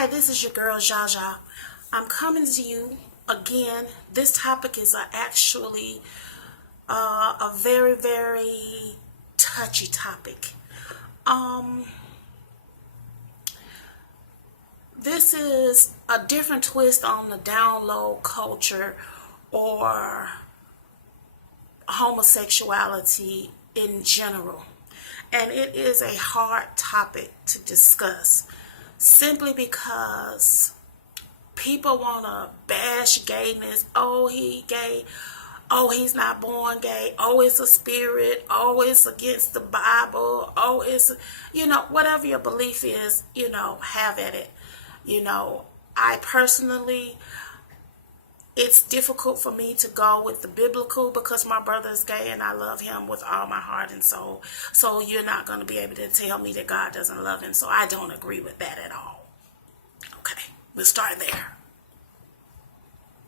Hi, this is your girl Jaja. I'm coming to you again. This topic is actually a very, very touchy topic. Um, this is a different twist on the down low culture or homosexuality in general. And it is a hard topic to discuss simply because people want to bash gayness. Oh, he gay. Oh, he's not born gay. Oh, it's a spirit. Oh, it's against the Bible. Oh, it's, whatever your belief is, have at it. I personally, it's difficult for me to go with the biblical because my brother is gay and I love him with all my heart and soul. So you're not going to be able to tell me that God doesn't love him. So I don't agree with that at all. Okay, we'll start there.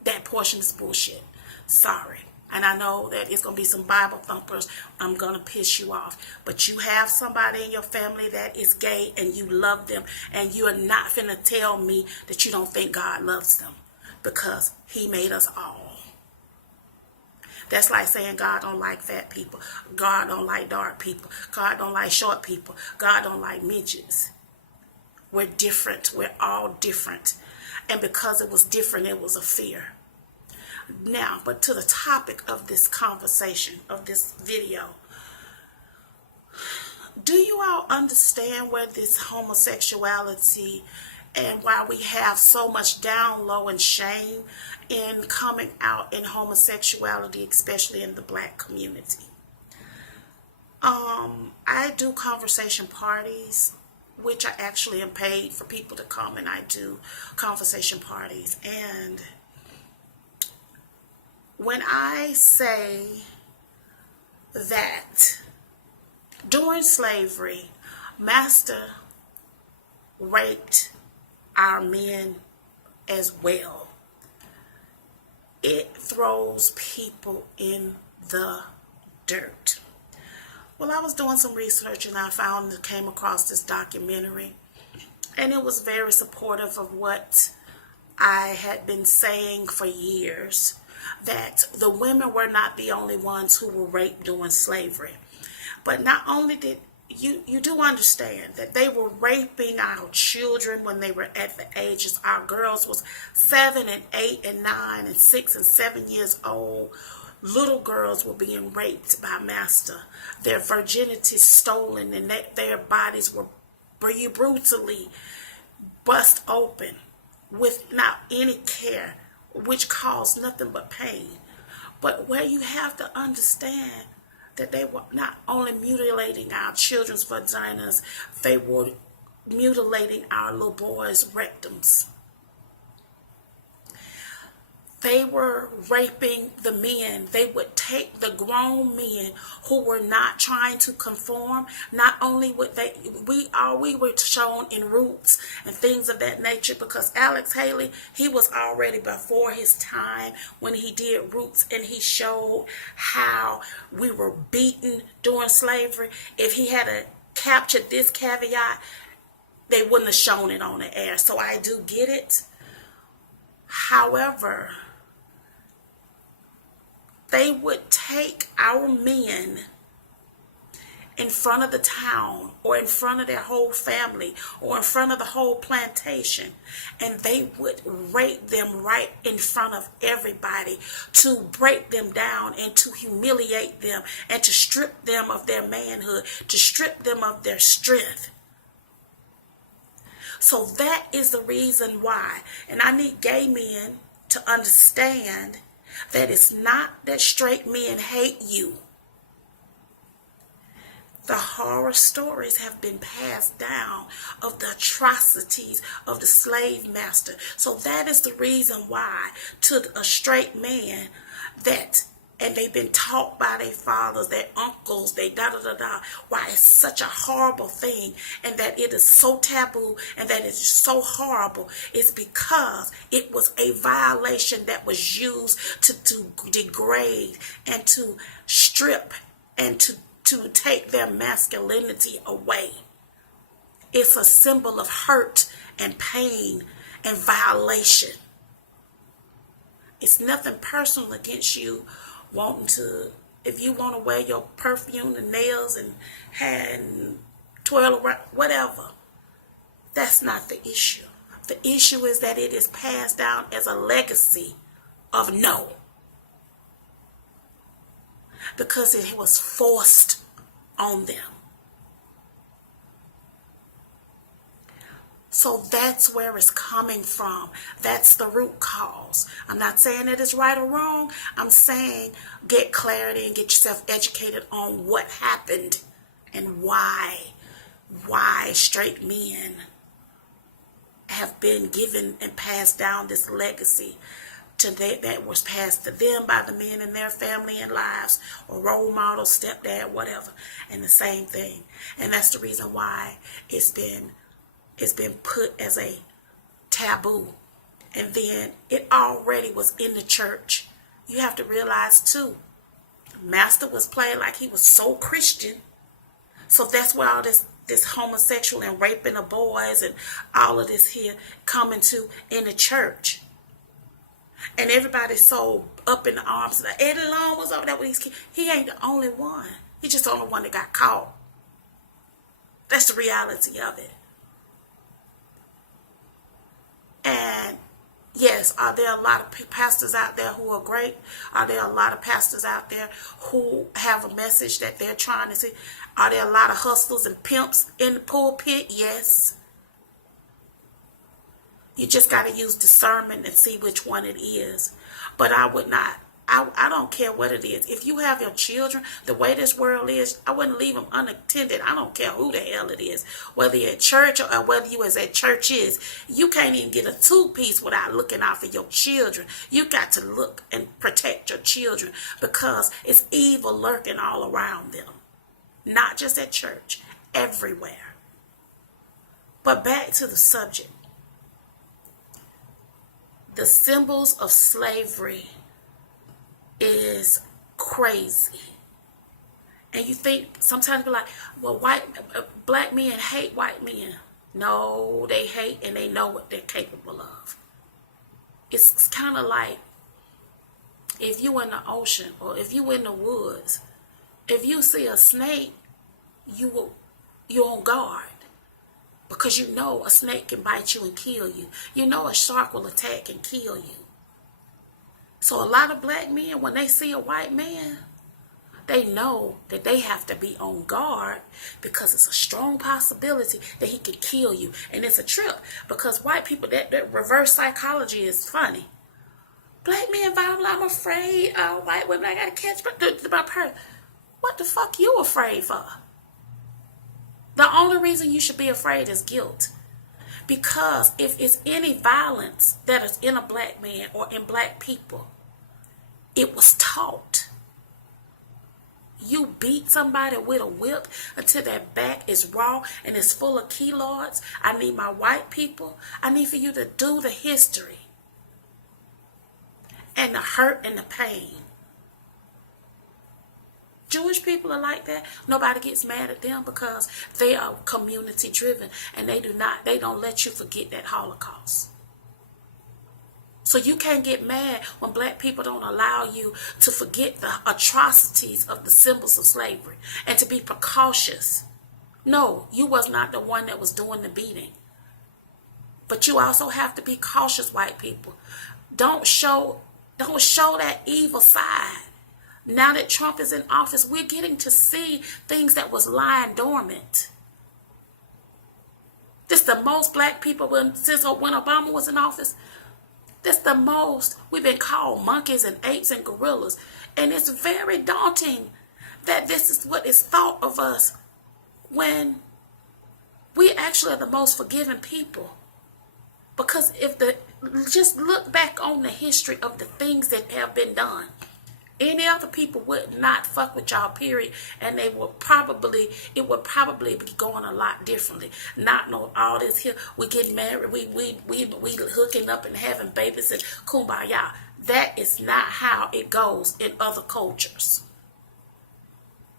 That portion is bullshit. Sorry. And I know that it's going to be some Bible thumpers. I'm going to piss you off. But you have somebody in your family that is gay and you love them. And you are not finna tell me that you don't think God loves them. Because he made us all. That's like saying God don't like fat people. God don't like dark people. God don't like short people. God don't like midgets. We're different. We're all different. And because it was different, it was a fear. Now, but to the topic of this conversation, of this video. Do you all understand where this homosexuality and why we have so much down low and shame in coming out in homosexuality, especially in the black community? I do conversation parties, which I actually am paid for people to come, and I do conversation parties. And when I say that during slavery, master raped our men as well, it throws people in the dirt. Well, I was doing some research and I came across this documentary, and it was very supportive of what I had been saying for years, that the women were not the only ones who were raped during slavery. But not only did you do understand that they were raping our children when they were at the ages. Our girls was 7 and 8 and 9 and 6 and 7 years old. Little girls were being raped by master. Their virginity stolen, and their bodies were brutally bust open without any care, which caused nothing but pain. But where you have to understand that they were not only mutilating our children's vaginas, they were mutilating our little boys' rectums. They were raping the men. They would take the grown men who were not trying to conform. Not only would we were shown in Roots and things of that nature, because Alex Haley, he was already before his time when he did Roots, and he showed how we were beaten during slavery. If he had captured this caveat, they wouldn't have shown it on the air. So I do get it. However, they would take our men in front of the town or in front of their whole family or in front of the whole plantation, and they would rape them right in front of everybody to break them down and to humiliate them and to strip them of their manhood, to strip them of their strength. So that is the reason why, and I need gay men to understand that it's not that straight men hate you. The horror stories have been passed down of the atrocities of the slave master. So that is the reason why to a straight man and they've been taught by their fathers, their uncles, why it's such a horrible thing and that it is so taboo and that it's so horrible. It's because it was a violation that was used to degrade and to strip and to take their masculinity away. It's a symbol of hurt and pain and violation. It's nothing personal against you wanting to, if you want to wear your perfume and nails and twirl around, whatever. That's not the issue. The issue is that it is passed down as a legacy of no. Because it was forced on them. So that's where it's coming from. That's the root cause. I'm not saying it is right or wrong. I'm saying get clarity and get yourself educated on what happened and why straight men have been given and passed down this legacy that was passed to them by the men in their family and lives, or role model, stepdad, whatever, and the same thing. And that's the reason why it's been put as a taboo. And then it already was in the church. You have to realize too, Master was playing like he was so Christian. So that's where all this homosexual and raping of boys and all of this here coming to in the church. And everybody's so up in the arms. Like Eddie Long was over there with these kids. He ain't the only one. He's just the only one that got caught. That's the reality of it. And yes, are there a lot of pastors out there who are great? Are there a lot of pastors out there who have a message that they're trying to see? Are there a lot of hustlers and pimps in the pulpit? Yes. You just got to use discernment and see which one it is. But I would not. I don't care what it is. If you have your children, the way this world is, I wouldn't leave them unattended. I don't care who the hell it is. Whether you're at church or whether you as at church is. You can't even get a two-piece without looking out for your children. You got to look and protect your children because it's evil lurking all around them. Not just at church, everywhere. But back to the subject. The symbols of slavery is crazy. And you think, sometimes be like, well, black men hate white men. No, they hate and they know what they're capable of. It's kind of like if you in the ocean or if you in the woods, if you see a snake, you're on guard. Because you know a snake can bite you and kill you. You know a shark will attack and kill you. So a lot of black men, when they see a white man, they know that they have to be on guard because it's a strong possibility that he can kill you. And it's a trip because white people, that reverse psychology is funny. Black men violent, I'm afraid. White women, I got to catch my purse. What the fuck you afraid for? The only reason you should be afraid is guilt. Because if it's any violence that is in a black man or in black people, it was taught. You beat somebody with a whip until their back is raw and it's full of keloids. I need my white people. I need for you to do the history and the hurt and the pain. Jewish people are like that. Nobody gets mad at them because they are community driven and they don't let you forget that Holocaust. So you can't get mad when black people don't allow you to forget the atrocities of the symbols of slavery and to be precautious. No, you was not the one that was doing the beating. But you also have to be cautious, white people. Don't show that evil side. Now that Trump is in office, we're getting to see things that was lying dormant. This the most black people since when Obama was in office. This the most we've been called monkeys and apes and gorillas. And it's very daunting that this is what is thought of us when we actually are the most forgiving people. Because just look back on the history of the things that have been done. Any other people would not fuck with y'all, period, and it would probably be going a lot differently. Not know all this here. We getting married, we hooking up and having babies and kumbaya. That is not how it goes in other cultures.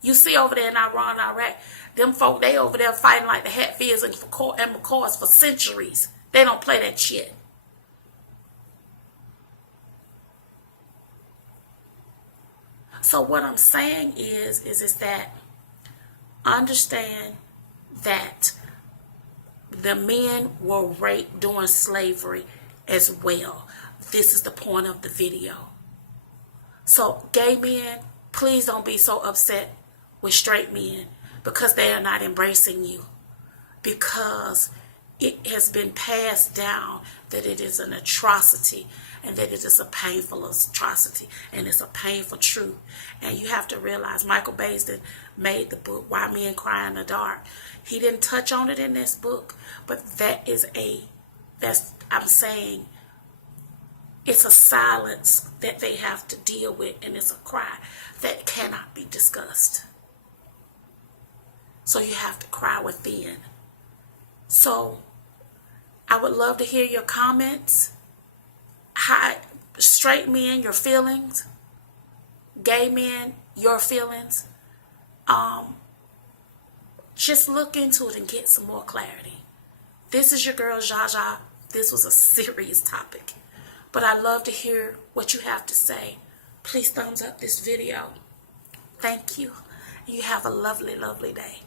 You see over there in Iran, Iraq, them folk, they over there fighting like the Hatfields and McCoys for centuries. They don't play that shit. So what I'm saying is that understand that the men were raped during slavery as well. This is the point of the video. So gay men, please don't be so upset with straight men because they are not embracing you. Because it has been passed down that it is an atrocity and that it is a painful atrocity and it's a painful truth. And you have to realize Michael Baisden made the book Why Men Cry in the Dark. He didn't touch on it in this book, but I'm saying it's a silence that they have to deal with, and it's a cry that cannot be discussed. So you have to cry within. So I would love to hear your comments. Hi, straight men, your feelings. Gay men, your feelings. Just look into it and get some more clarity. This is your girl, Jaja. This was a serious topic, but I'd love to hear what you have to say. Please thumbs up this video. Thank you. You have a lovely, lovely day.